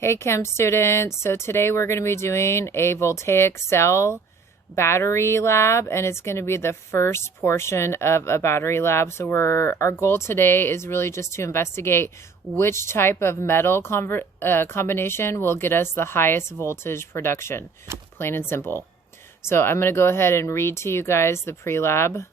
Hey Chem students, so today we're going to be doing a voltaic cell battery lab, and it's going to be the first portion of a battery lab. So our goal today is really just to investigate which type of metal combination will get us the highest voltage production, plain and simple. So I'm going to go ahead and read to you guys the pre-lab.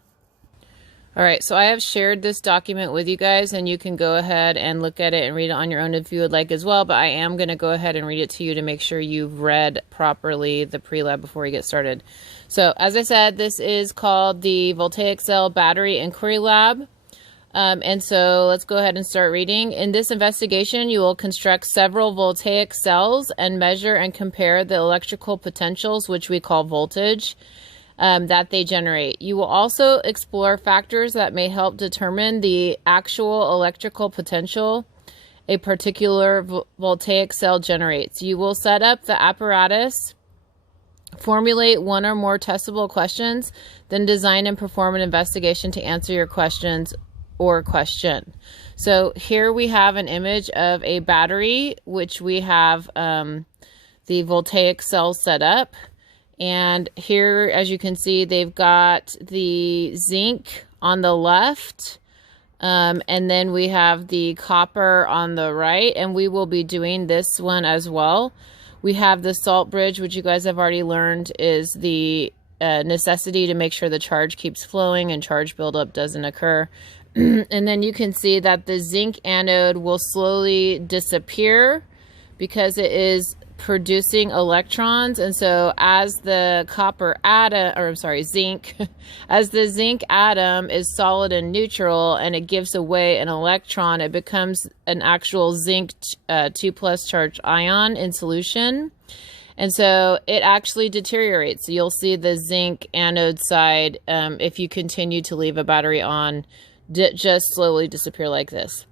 All right, so I have shared this document with you guys, and you can go ahead and look at it and read it on your own if you would like as well, but I am going to go ahead and read it to you to make sure you've read properly the pre-lab before we get started. So, as I said, this is called the Voltaic Cell Battery Inquiry Lab, and so let's go ahead and start reading. In this investigation, you will construct several voltaic cells and measure and compare the electrical potentials, which we call voltage, that they generate. You will also explore factors that may help determine the actual electrical potential a particular voltaic cell generates. You will set up the apparatus, formulate one or more testable questions, then design and perform an investigation to answer your questions or question. So here we have an image of a battery, which we have the voltaic cell set up. And here, as you can see, they've got the zinc on the left, and then we have the copper on the right, and we will be doing this one as well. We have the salt bridge, which you guys have already learned is the necessity to make sure the charge keeps flowing and charge buildup doesn't occur. And then you can see that the zinc anode will slowly disappear because it is producing electrons, and so as the zinc, as the zinc atom is solid and neutral and it gives away an electron, it becomes an actual zinc 2+ charged ion in solution, and so it actually deteriorates. So you'll see the zinc anode side, if you continue to leave a battery on, just slowly disappear like this.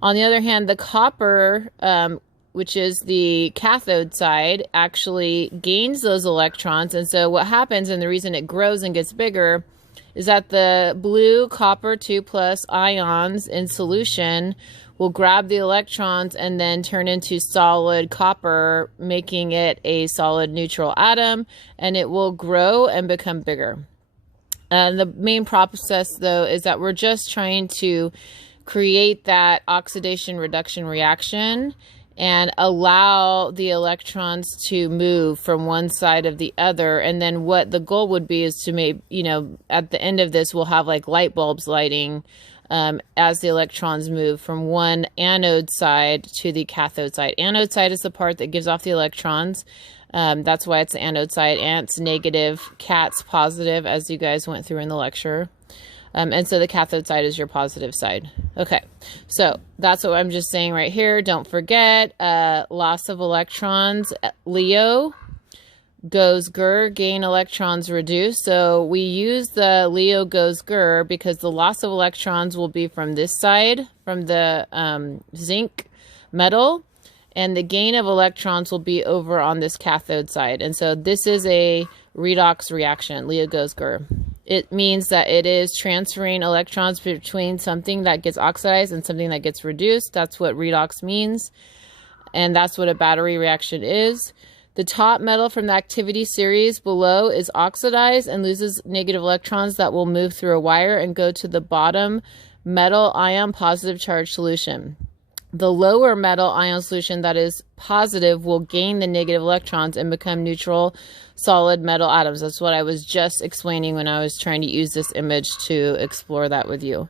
On the other hand, the copper, which is the cathode side, actually gains those electrons. And so what happens, and the reason it grows and gets bigger, is that the blue copper 2+ ions in solution will grab the electrons and then turn into solid copper, making it a solid neutral atom, and it will grow and become bigger. The main process, though, is that we're just trying to create that oxidation reduction reaction and allow the electrons to move from one side of the other. And then what the goal would be is to make, at the end of this, we'll have like light bulbs lighting as the electrons move from one anode side to the cathode side. Anode side is the part that gives off the electrons. That's why it's the anode side. Ants negative, cats positive, as you guys went through in the lecture. And so the cathode side is your positive side. Okay, so that's what I'm just saying right here. Don't forget, loss of electrons, LEO goes GER, gain electrons reduced. So we use the LEO goes GER because the loss of electrons will be from this side, from the zinc metal, and the gain of electrons will be over on this cathode side. And so this is a redox reaction, LEO goes GER. It means that it is transferring electrons between something that gets oxidized and something that gets reduced. That's what redox means, and that's what a battery reaction is. The top metal from the activity series below is oxidized and loses negative electrons that will move through a wire and go to the bottom metal ion positive charge solution. The lower metal ion solution that is positive will gain the negative electrons and become neutral solid metal atoms. That's what I was just explaining when I was trying to use this image to explore that with you.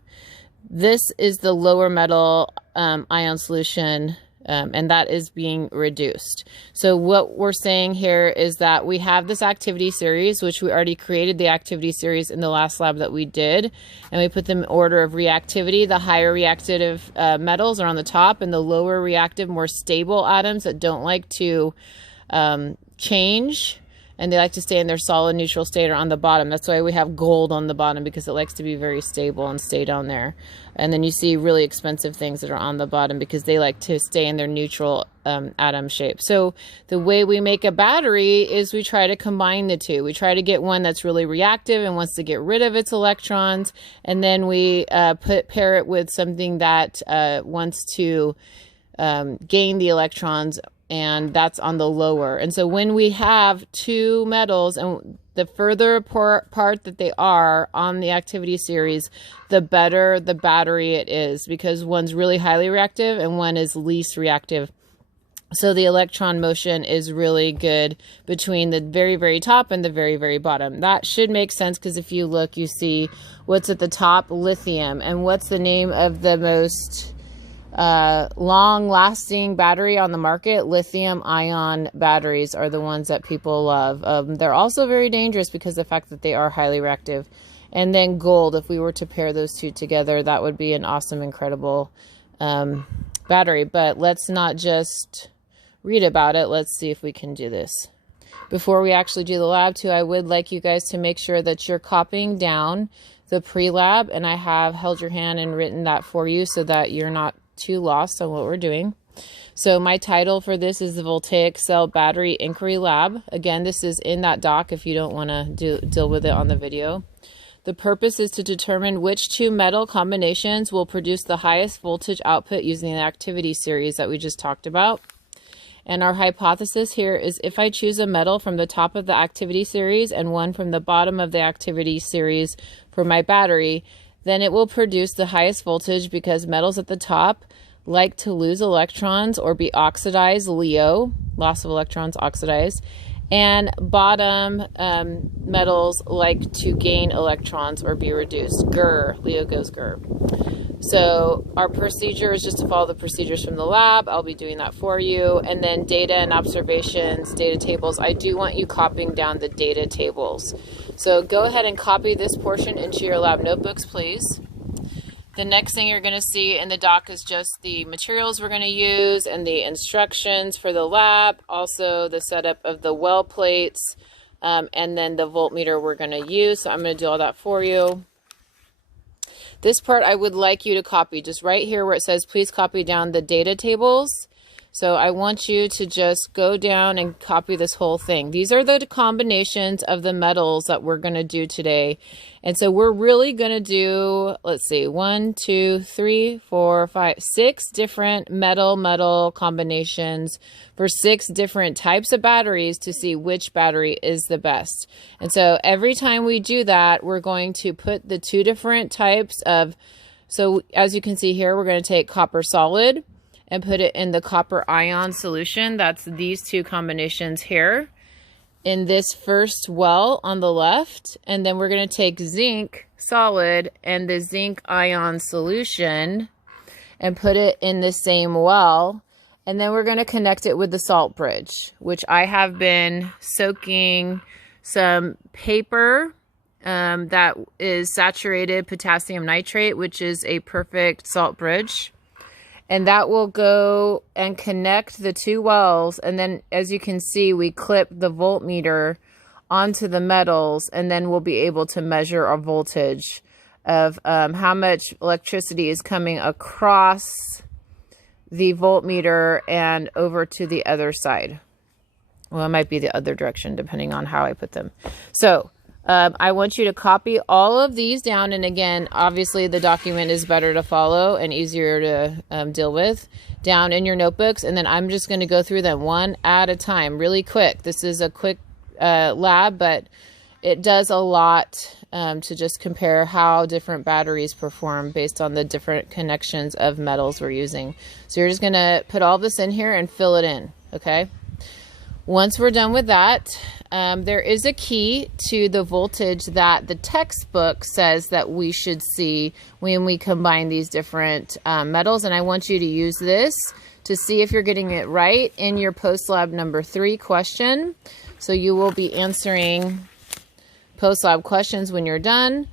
This is the lower metal ion solution, and that is being reduced. So what we're saying here is that we have this activity series, which we already created the activity series in the last lab that we did, and we put them in order of reactivity. The higher reactive metals are on the top, and the lower reactive, more stable atoms that don't like to change, and they like to stay in their solid neutral state are on the bottom. That's why we have gold on the bottom, because it likes to be very stable and stay down there. And then you see really expensive things that are on the bottom because they like to stay in their neutral atom shape. So the way we make a battery is we try to combine the two. We try to get one that's really reactive and wants to get rid of its electrons, and then we pair it with something that wants to gain the electrons and that's on the lower. And so when we have two metals, and the further apart that they are on the activity series, the better the battery it is, because one's really highly reactive and one is least reactive. So the electron motion is really good between the very, very top and the very, very bottom. That should make sense, because if you look, you see what's at the top, lithium. And what's the name of the most long-lasting battery on the market? Lithium-ion batteries are the ones that people love. They're also very dangerous because of the fact that they are highly reactive. And then gold, if we were to pair those two together, that would be an awesome, incredible battery. But let's not just read about it. Let's see if we can do this. Before we actually do the lab too, I would like you guys to make sure that you're copying down the pre-lab, and I have held your hand and written that for you so that you're not too lost on what we're doing. So my title for this is the Voltaic Cell Battery Inquiry Lab. Again, this is in that doc if you don't want to deal with it on the video. The purpose is to determine which two metal combinations will produce the highest voltage output using the activity series that we just talked about. And our hypothesis here is if I choose a metal from the top of the activity series and one from the bottom of the activity series for my battery, then it will produce the highest voltage, because metals at the top like to lose electrons or be oxidized, LEO, loss of electrons, oxidized, and bottom metals like to gain electrons or be reduced, GR, LEO goes GR. So our procedure is just to follow the procedures from the lab. I'll be doing that for you. And then data and observations, data tables. I do want you copying down the data tables. So go ahead and copy this portion into your lab notebooks, please. The next thing you're going to see in the doc is just the materials we're going to use and the instructions for the lab. Also the setup of the well plates, and then the voltmeter we're going to use. So I'm going to do all that for you. This part I would like you to copy, just right here where it says please copy down the data tables. So I want you to just go down and copy this whole thing. These are the combinations of the metals that we're going to do today. And so we're really going to do, let's see, 1, 2, 3, 4, 5, 6 different metal combinations for 6 different types of batteries to see which battery is the best. And so every time we do that, we're going to put the 2 different types of, so as you can see here, we're going to take copper solid and put it in the copper ion solution. That's these 2 combinations here in this first well on the left. And then we're going to take zinc solid and the zinc ion solution and put it in the same well. And then we're going to connect it with the salt bridge, which I have been soaking some paper that is saturated potassium nitrate, which is a perfect salt bridge. And that will go and connect the 2 wells. And then, as you can see, we clip the voltmeter onto the metals, and then we'll be able to measure our voltage of how much electricity is coming across the voltmeter and over to the other side. Well, it might be the other direction, depending on how I put them. So I want you to copy all of these down. And again, obviously the document is better to follow and easier to deal with, down in your notebooks. And then I'm just going to go through them one at a time, really quick. This is a quick lab, but it does a lot to just compare how different batteries perform based on the different connections of metals we're using. So you're just going to put all this in here and fill it in, okay? Once we're done with that, there is a key to the voltage that the textbook says that we should see when we combine these different metals. And I want you to use this to see if you're getting it right in your post-lab number 3 question. So you will be answering post-lab questions when you're done.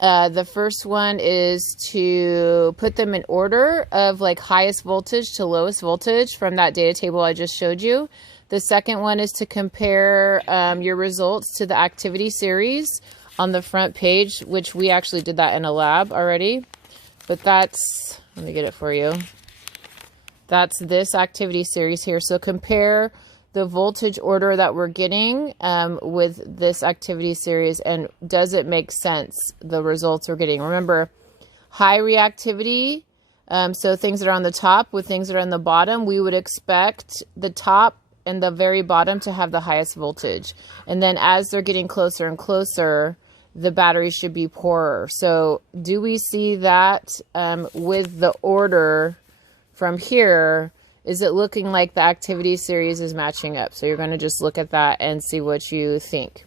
The first one is to put them in order of like highest voltage to lowest voltage from that data table I just showed you. The second one is to compare your results to the activity series on the front page, which we actually did that in a lab already. But that's, let me get it for you. That's this activity series here. So compare the voltage order that we're getting with this activity series, and does it make sense, the results we're getting? Remember, high reactivity So things that are on the top with things that are on the bottom, we would expect the top and the very bottom to have the highest voltage. And then as they're getting closer and closer, the battery should be poorer. So do we see that with the order from here? Is it looking like the activity series is matching up? So you're going to just look at that and see what you think.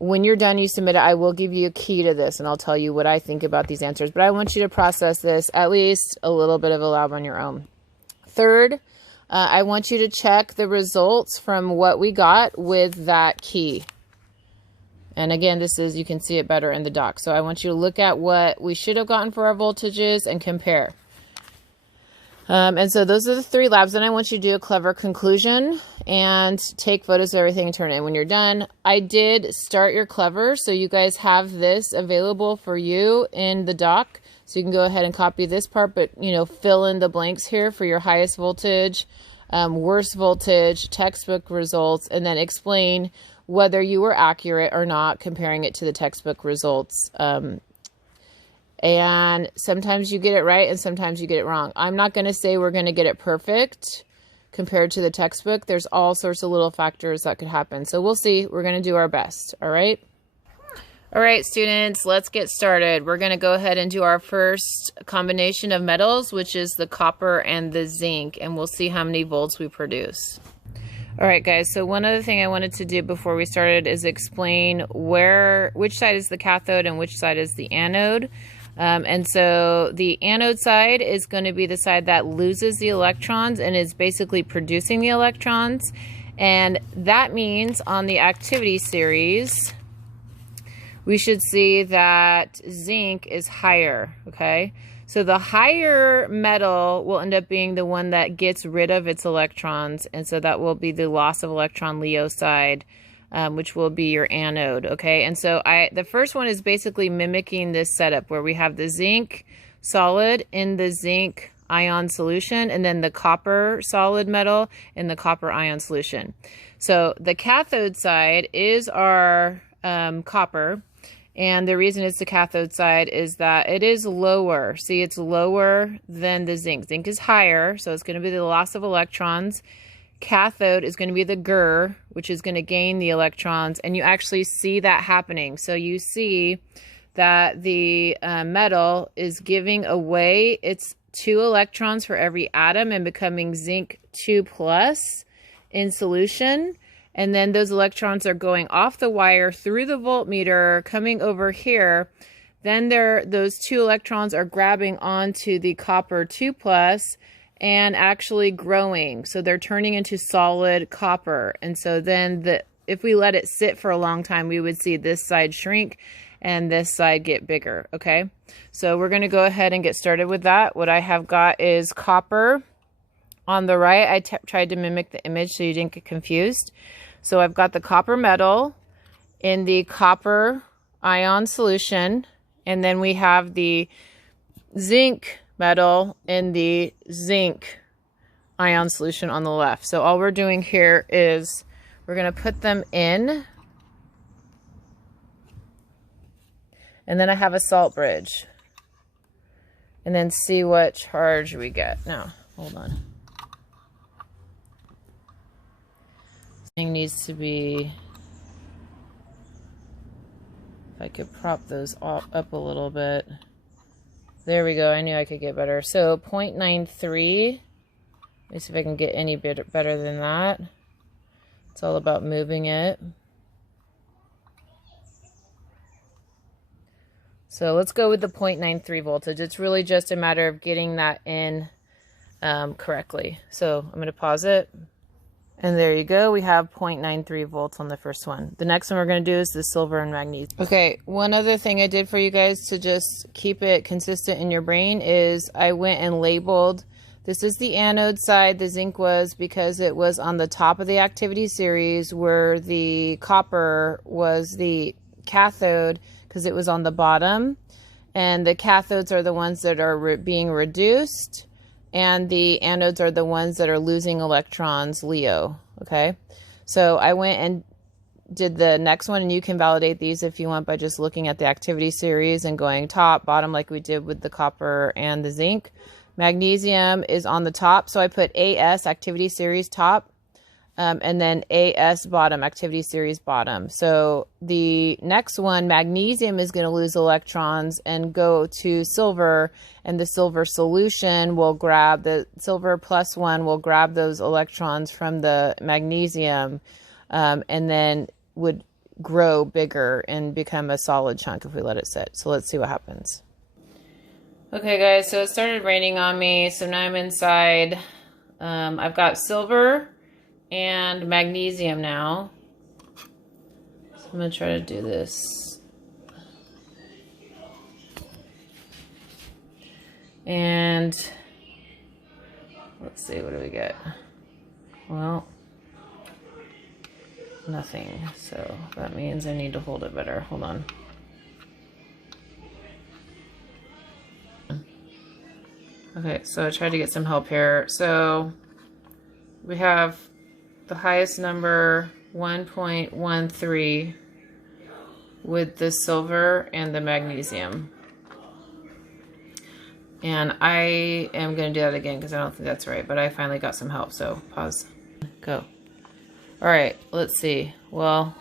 When you're done, you submit it. I will give you a key to this, and I'll tell you what I think about these answers. But I want you to process this at least a little bit of a lab on your own. Third, I want you to check the results from what we got with that key. And again, this is, you can see it better in the doc. So I want you to look at what we should have gotten for our voltages and compare. And so those are the 3 labs. Then I want you to do a clever conclusion and take photos of everything and turn it in. When you're done, I did start your clever, so you guys have this available for you in the doc. So you can go ahead and copy this part, but fill in the blanks here for your highest voltage, worst voltage, textbook results, and then explain whether you were accurate or not, comparing it to the textbook results. And sometimes you get it right and sometimes you get it wrong. I'm not going to say we're going to get it perfect compared to the textbook. There's all sorts of little factors that could happen. So we'll see. We're going to do our best. All right. All right, students, let's get started. We're going to go ahead and do our first combination of metals, which is the copper and the zinc, and we'll see how many volts we produce. All right, guys, so one other thing I wanted to do before we started is explain which side is the cathode and which side is the anode. And so the anode side is going to be the side that loses the electrons and is basically producing the electrons. And that means on the activity series, we should see that zinc is higher, okay? So the higher metal will end up being the one that gets rid of its electrons, and so that will be the loss of electron Leo side, which will be your anode, okay? And so the first one is basically mimicking this setup where we have the zinc solid in the zinc ion solution, and then the copper solid metal in the copper ion solution. So the cathode side is our copper. And the reason it's the cathode side is that it is lower. See, it's lower than the zinc. Zinc is higher, so it's going to be the loss of electrons. Cathode is going to be the GR, which is going to gain the electrons. And you actually see that happening. So you see that the metal is giving away its 2 electrons for every atom and becoming zinc 2+ in solution. And then those electrons are going off the wire through the voltmeter, coming over here. Then those 2 electrons are grabbing onto the copper 2+ and actually growing. So they're turning into solid copper. And so then if we let it sit for a long time, we would see this side shrink and this side get bigger, okay? So we're going to go ahead and get started with that. What I have got is copper. On the right, I tried to mimic the image so you didn't get confused. So I've got the copper metal in the copper ion solution, and then we have the zinc metal in the zinc ion solution on the left. So all we're doing here is we're going to put them in, and then I have a salt bridge, and then see what charge we get. Now, hold on. Needs to be, if I could prop those up a little bit. There we go. I knew I could get better. So 0.93. Let's see if I can get any bit better than that. It's all about moving it. So let's go with the 0.93 voltage. It's really just a matter of getting that in correctly. So I'm going to pause it. And there you go. We have 0.93 volts on the first one. The next one we're going to do is the silver and magnesium. Okay, one other thing I did for you guys to just keep it consistent in your brain is I went and labeled, this is the anode side, the zinc was, because it was on the top of the activity series, where the copper was the cathode because it was on the bottom. And the cathodes are the ones that are being reduced, and the anodes are the ones that are losing electrons, Leo, okay? So I went and did the next one, and you can validate these if you want by just looking at the activity series and going top, bottom, like we did with the copper and the zinc. Magnesium is on the top, so I put AS, activity series, top, and then AS, bottom, activity series, bottom. So the next one, magnesium, is going to lose electrons and go to silver, and the silver solution will grab, the silver +1 will grab those electrons from the magnesium, and then would grow bigger and become a solid chunk if we let it sit. So let's see what happens. Okay guys, so it started raining on me, so now I'm inside. I've got silver and magnesium now. So I'm going to try to do this. And let's see, what do we get? Well, nothing. So that means I need to hold it better. Hold on. Okay, so I tried to get some help here. So we have the highest number, 1.13, with the silver and the magnesium. And I am going to do that again because I don't think that's right, but I finally got some help, so pause. Go. All right, let's see. Well,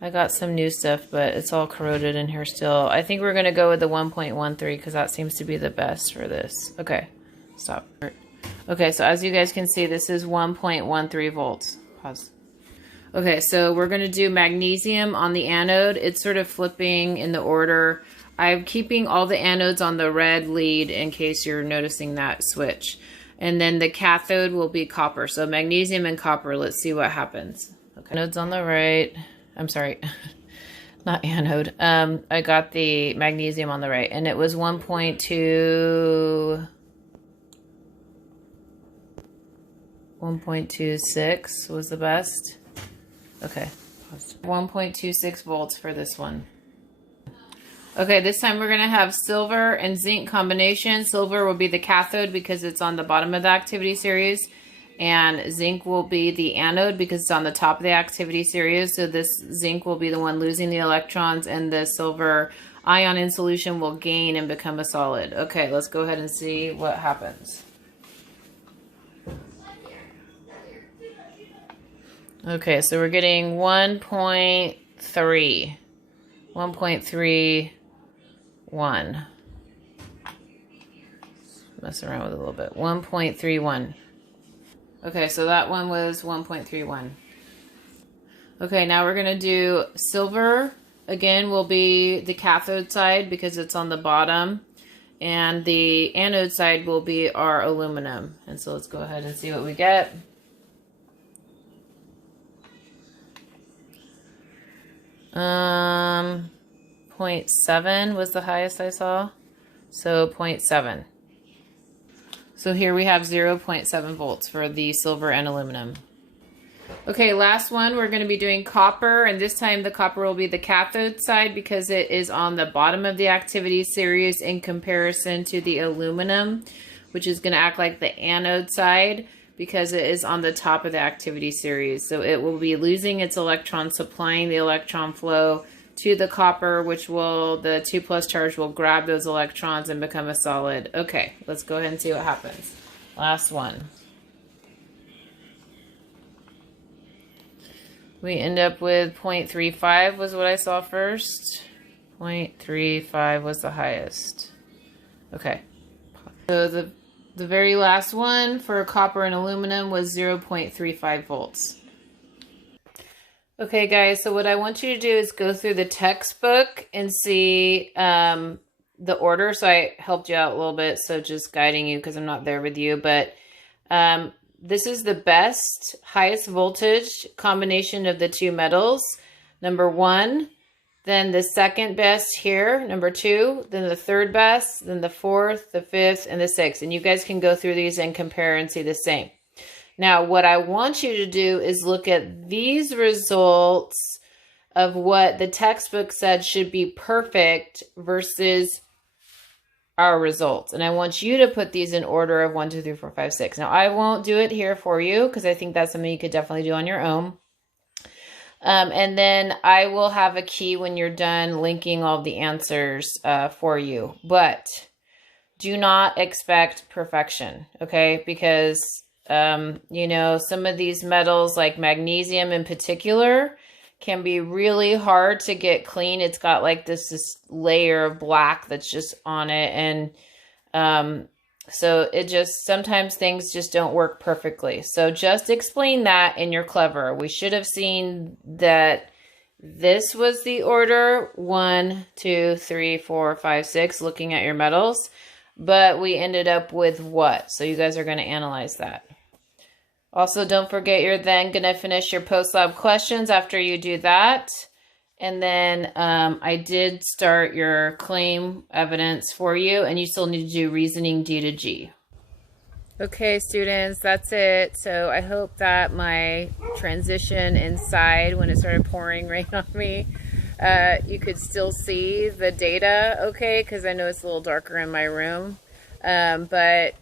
I got some new stuff, but it's all corroded in here still. I think we're going to go with the 1.13 because that seems to be the best for this. Okay, stop. Okay, so as you guys can see, this is 1.13 volts. Pause. Okay, so we're going to do magnesium on the anode. It's sort of flipping in the order. I'm keeping all the anodes on the red lead in case you're noticing that switch. And then the cathode will be copper. So magnesium and copper, let's see what happens. Okay, anodes on the right. I'm sorry, not anode. I got the magnesium on the right, and it was 1.26 was the best. Okay, 1.26 volts for this one. Okay, this time we're gonna have silver and zinc combination. Silver will be the cathode because it's on the bottom of the activity series, and zinc will be the anode because it's on the top of the activity series. So this zinc will be the one losing the electrons, and the silver ion in solution will gain and become a solid. Okay, let's go ahead and see what happens. Okay, so we're getting 1.31. Mess around with it a little bit. 1.31. Okay, so that one was 1.31. Okay, now we're going to do silver. Again, will be the cathode side because it's on the bottom. And the anode side will be our aluminum. And so let's go ahead and see what we get. Um, 0.7 was the highest I saw. So 0.7. So here we have 0.7 volts for the silver and aluminum. Okay, last one, we're going to be doing copper, and this time the copper will be the cathode side because it is on the bottom of the activity series in comparison to the aluminum, which is going to act like the anode side because it is on the top of the activity series. So it will be losing its electrons, supplying the electron flow to the copper, which will, the 2+ charge will grab those electrons and become a solid. Okay, let's go ahead and see what happens. Last one. We end up with 0.35 was what I saw first. 0.35 was the highest. Okay. So the very last one for copper and aluminum was 0.35 volts. Okay guys, so what I want you to do is go through the textbook and see the order. So I helped you out a little bit, so just guiding you because I'm not there with you. But this is the best, highest voltage combination of the two metals. Number 1, then the second best here, number 2, then the third best, then the 4th, the 5th, and the 6th. And you guys can go through these and compare and see the same. Now, what I want you to do is look at these results of what the textbook said should be perfect versus our results. And I want you to put these in order of 1, 2, 3, 4, 5, 6. Now, I won't do it here for you because I think that's something you could definitely do on your own. And then I will have a key when you're done linking all the answers for you. But do not expect perfection, okay? Because, you know, some of these metals, like magnesium in particular, can be really hard to get clean. It's got like this layer of black that's just on it. And so it just, sometimes things just don't work perfectly. So just explain that in your clever. We should have seen that this was the order 1, 2, 3, 4, 5, 6, looking at your metals. But we ended up with what? So you guys are going to analyze that. Also, don't forget you're then going to finish your post-lab questions after you do that. And then I did start your claim evidence for you, and you still need to do reasoning D to G. Okay, students, that's it. So I hope that my transition inside when it started pouring rain on me, you could still see the data, okay? Because I know it's a little darker in my room. But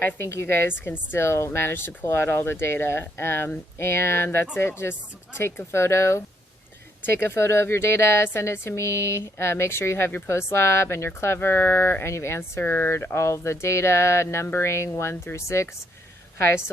I think you guys can still manage to pull out all the data. And that's it. Just take a photo. Take a photo of your data, send it to me. Make sure you have your post lab and you're clever and you've answered all the data, numbering 1 through 6, highest